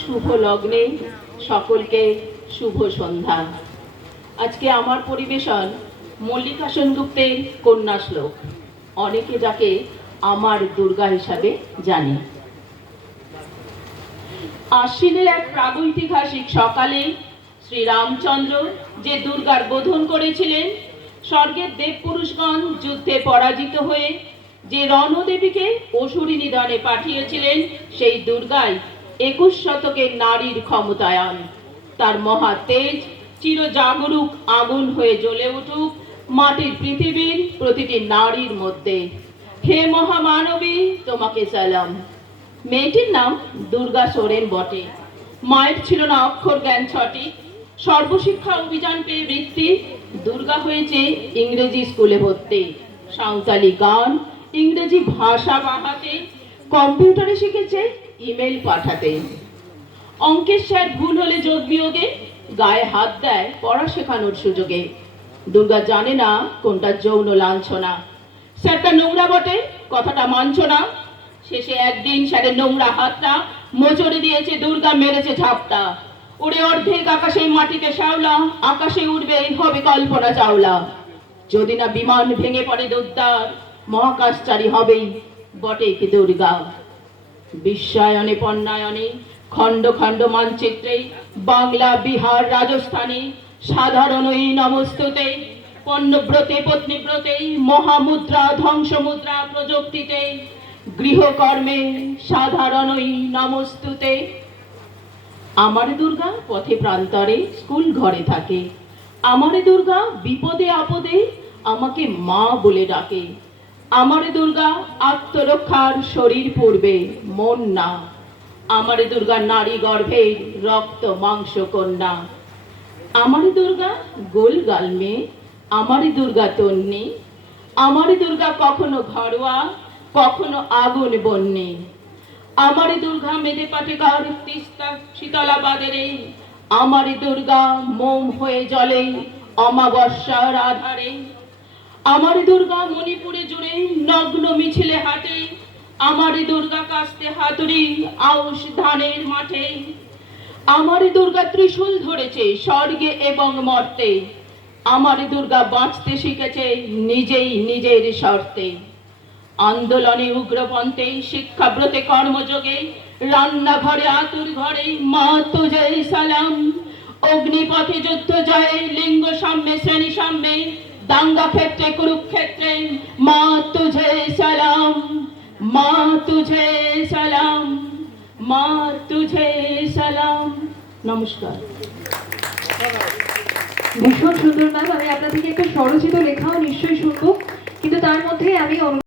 শুভ লগ্নে সকলকে শুভ সন্ধ্যা। আজকে আমার পরিবেশন মল্লিকা সেনগুপ্তের কন্যা শ্লোক, অনেকে যাকে আমার দুর্গা হিসাবে জানে। আশ্বিনের এক প্রাগৈতিহাসিক সকালে শ্রীরামচন্দ্র যে দুর্গার বোধন করেছিলেন, স্বর্গের দেবপুরুষগণ যুদ্ধে পরাজিত হয়ে যে রণদেবীকে অসুরী নিধনে পাঠিয়েছিলেন, সেই দুর্গাই 21 শতকের নারীর ক্ষমতায়ন। তার মহা তেজ চিরজাগরুক আগুন হয়ে জ্বলে উঠুক মাটির পৃথিবীর প্রতিটি নারীর মধ্যে। হে মহামানবী, তোমাকে সালাম। মেয়েটির নাম দুর্গা সোরেন বটে। মায়ের ছিল না অক্ষর জ্ঞান 6টি। সর্বশিক্ষা অভিযান পেয়ে বৃত্তি, দুর্গা হয়েছে ইংরেজি স্কুলে ভর্তি। সাঁওতালি গান, ইংরেজি ভাষা বাহাতে, কম্পিউটারে শিখেছে ইমেল পাঠাতে। অঙ্কের স্যার ভুল হলে যোগ বিয়োগে গায়ে হাত দেয় পড়া শেখানোর সুযোগে। দুর্গা জানে না কোনটা যৌন লাঞ্ছনা। স্যারটা নোংরা বটে, কথাটা মানছ না। শেষে একদিন স্যারের নোংরা হাতটা মোচড়ে দিয়েছে দুর্গা, মেরেছে ঝাপটা। উড়ে অর্ধেক আকাশে মাটিতে শ্যাওলা, আকাশে উড়বে হবে কল্পনা চাওলা। যদি না বিমান ভেঙে পড়ে দুর্দার, মহাকাশচারী হবেই বটে কি দুর্গা। বিশ্বায়নে পণ্যায়নে খণ্ড খণ্ড মানচিত্রে বাংলা, বিহার, রাজস্থানে সাধারণই নমস্তুতে। পণ্যব্রতে পত্নীব্রতে মহামুদ্রা, ধ্বংসমুদ্রা প্রযুক্তিতে গৃহকর্মে সাধারণই নমস্তুতে। আমার দুর্গা পথে প্রান্তরে স্কুল ঘরে থাকে। আমার দুর্গা বিপদে আপদে আমাকে মা বলে ডাকে। আমার দুর্গা আত্মরক্ষার শরীর পূর্বে মন না। আমার দুর্গা নারী গর্ভের রক্ত মাংস কন্যা। আমার দুর্গা গোলগাল মেয়ে, আমার দুর্গা তন্নি। আমার দুর্গা কখনো ঘরোয়া, কখনো আগুন বন্যে। আমার দুর্গা মেদে পাটিকার তিস্তা শীতলাবাদের। আমার দুর্গা মোম হয়ে জ্বলে অমাবস্যার আধারে। আমার দুর্গা মণিপুরে জুড়ে নগ্ন মিছিলে হাটে। আমার দুর্গা কাস্তে হাতুড়ি আউশ ধানের মাঠে। আমার দুর্গা ত্রিশূল ধরেছে স্বর্গে এবং মর্তে। আমার দুর্গা বাঁচতে শিখেছে নিজেই নিজের শর্তে। আন্দোলনে উগ্রপন্থে, শিক্ষাব্রতে কর্মযোগে, রান্নাঘরে আতুর ঘরে মা তুঝে সালাম। অগ্নিপথে যুদ্ধ জয়ে, লিঙ্গ সাম্যে শ্রেণী সাম্যে, দাঙ্গা ক্ষেত্রে কুরুক্ষেত্রে মা তুঝে সালাম। মা তুঝে সালাম, মা তুঝে সালাম। নমস্কার। ভীষণ সুন্দর ম্যাম। আমি আপনার থেকে একটা স্বরচিত লেখাও নিশ্চয়ই শুনবো, কিন্তু তার মধ্যে আমি